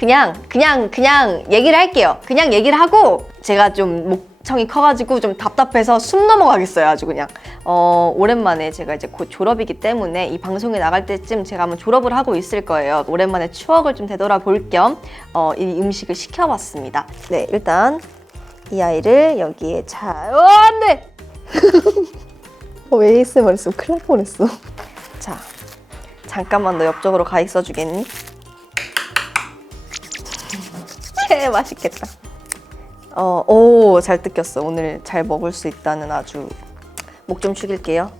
그냥 그냥 그냥 얘기를 할게요. 그냥 얘기를 하고 제가 좀 목청이 커가지고 좀 답답해서 숨 넘어가겠어요. 아주 그냥 어, 오랜만에 제가 이제 곧 졸업이기 때문에 이 방송에 나갈 때쯤 제가 아마 졸업을 하고 있을 거예요. 오랜만에 추억을 좀 되돌아볼 겸 어, 이 음식을 시켜봤습니다. 네, 일단 이 아이를 여기에 잘. 어, 안 돼! 어, 왜 ASMR 했어? 큰일 날 뻔했어. 자, 잠깐만 너 옆쪽으로 가 있어 주겠니? 맛있겠다. 어, 오, 잘 뜯겼어. 오늘 잘 먹을 수 있다는 아주 목 좀 축일게요.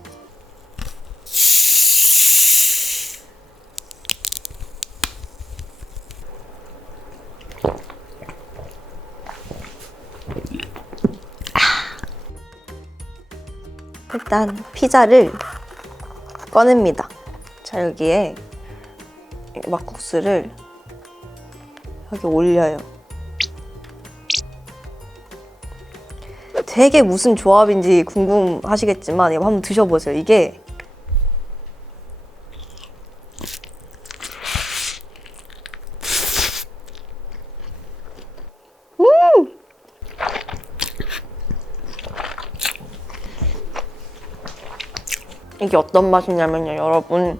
일단 피자를 꺼냅니다. 자, 여기에 막국수를 여기 올려요. 되게 무슨 조합인지 궁금하시겠지만 이거 한번 드셔보세요. 이게 이게 어떤 맛이냐면요, 여러분.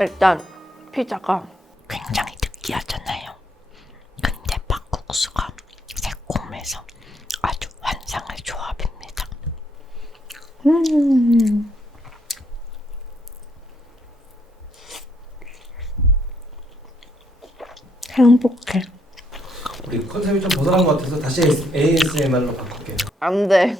일단 피자가 굉장히 느끼하잖아요. 근데 막국수가 새콤해서 환상의 조합입니다. 행복해. 우리 컨셉이 좀 벗어난 것 같아서 다시 ASMR로 바꿀게요. 안 돼.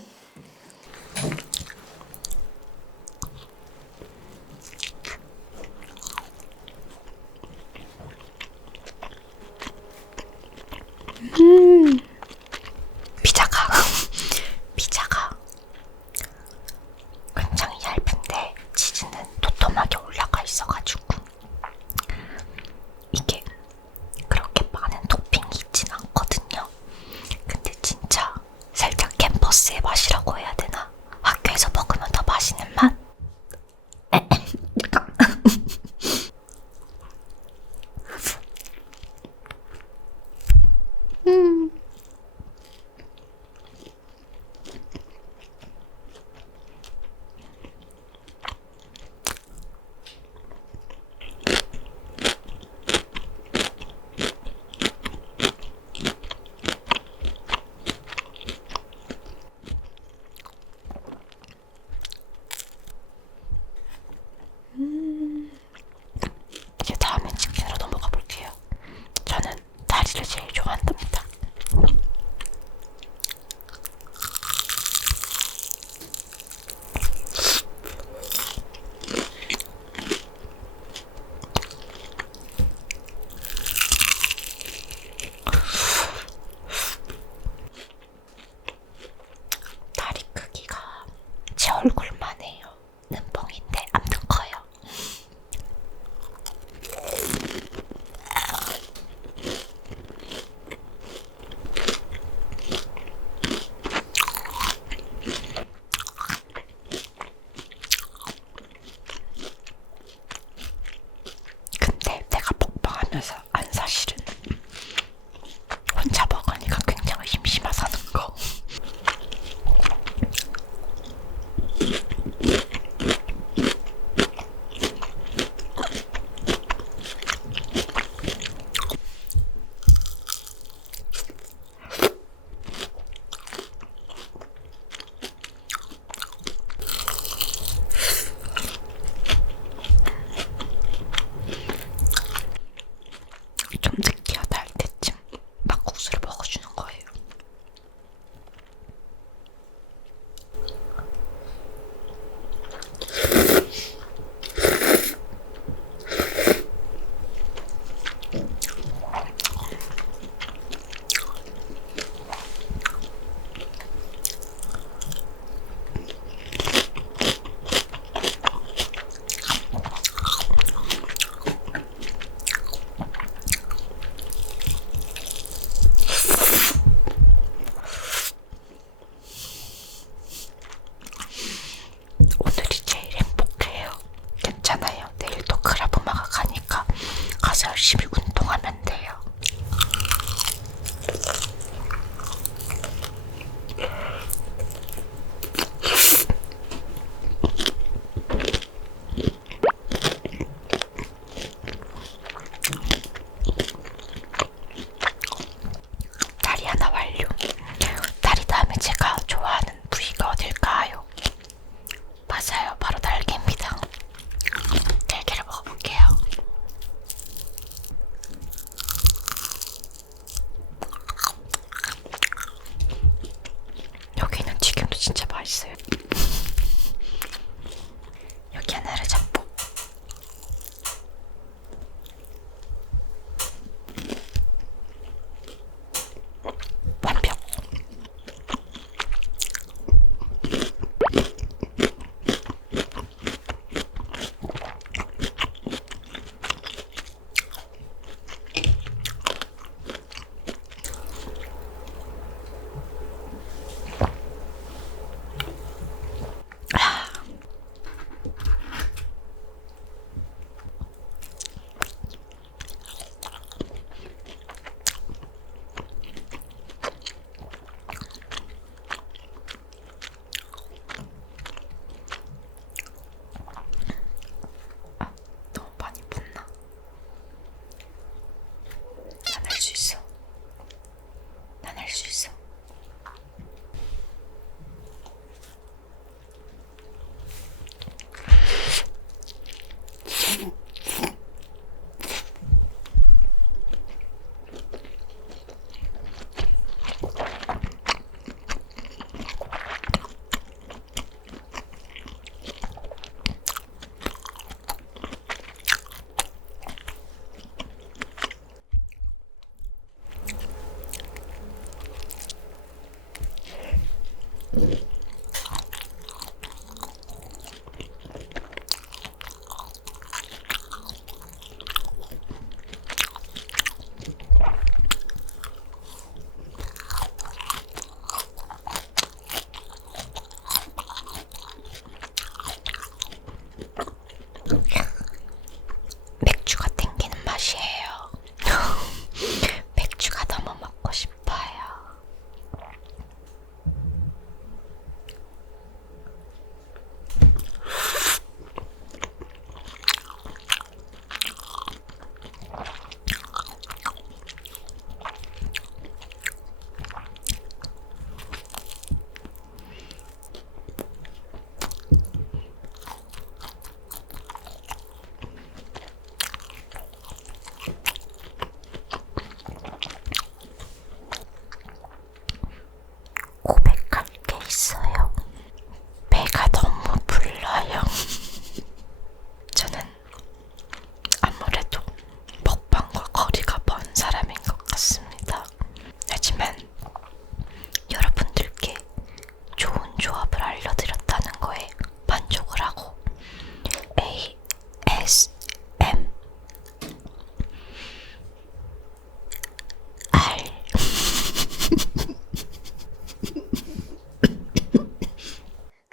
还是什？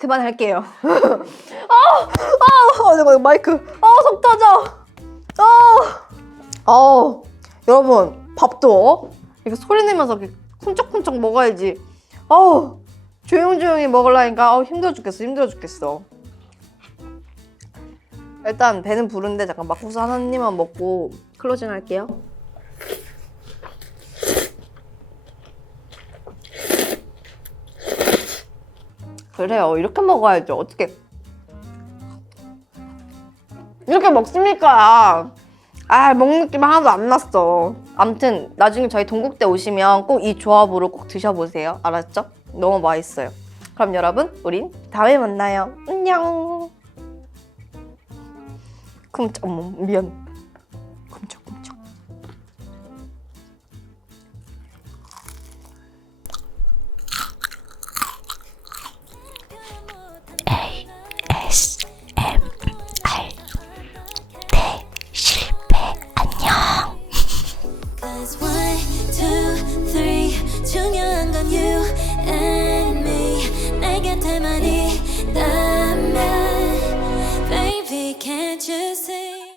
그만할게요. 아, 아, 아, 내가 마이크. 아, 속 터져. 아, 아, 여러분 밥도 이렇게 소리 내면서 쿵쩍쿵쩍 먹어야지. 아우, 조용조용히 먹으려니까 아우, 힘들어 죽겠어, 힘들어 죽겠어. 일단 배는 부른데 잠깐 막국수 하나님만 먹고 클로징 할게요. 그래요. 이렇게 먹어야죠. 어떻게 이렇게 먹습니까? 아 먹는 느낌 하나도 안 났어. 암튼 나중에 저희 동국대 오시면 꼭 이 조합으로 꼭 드셔보세요. 알았죠? 너무 맛있어요. 그럼 여러분, 우린 다음에 만나요. 안녕. 그럼 어머 미안.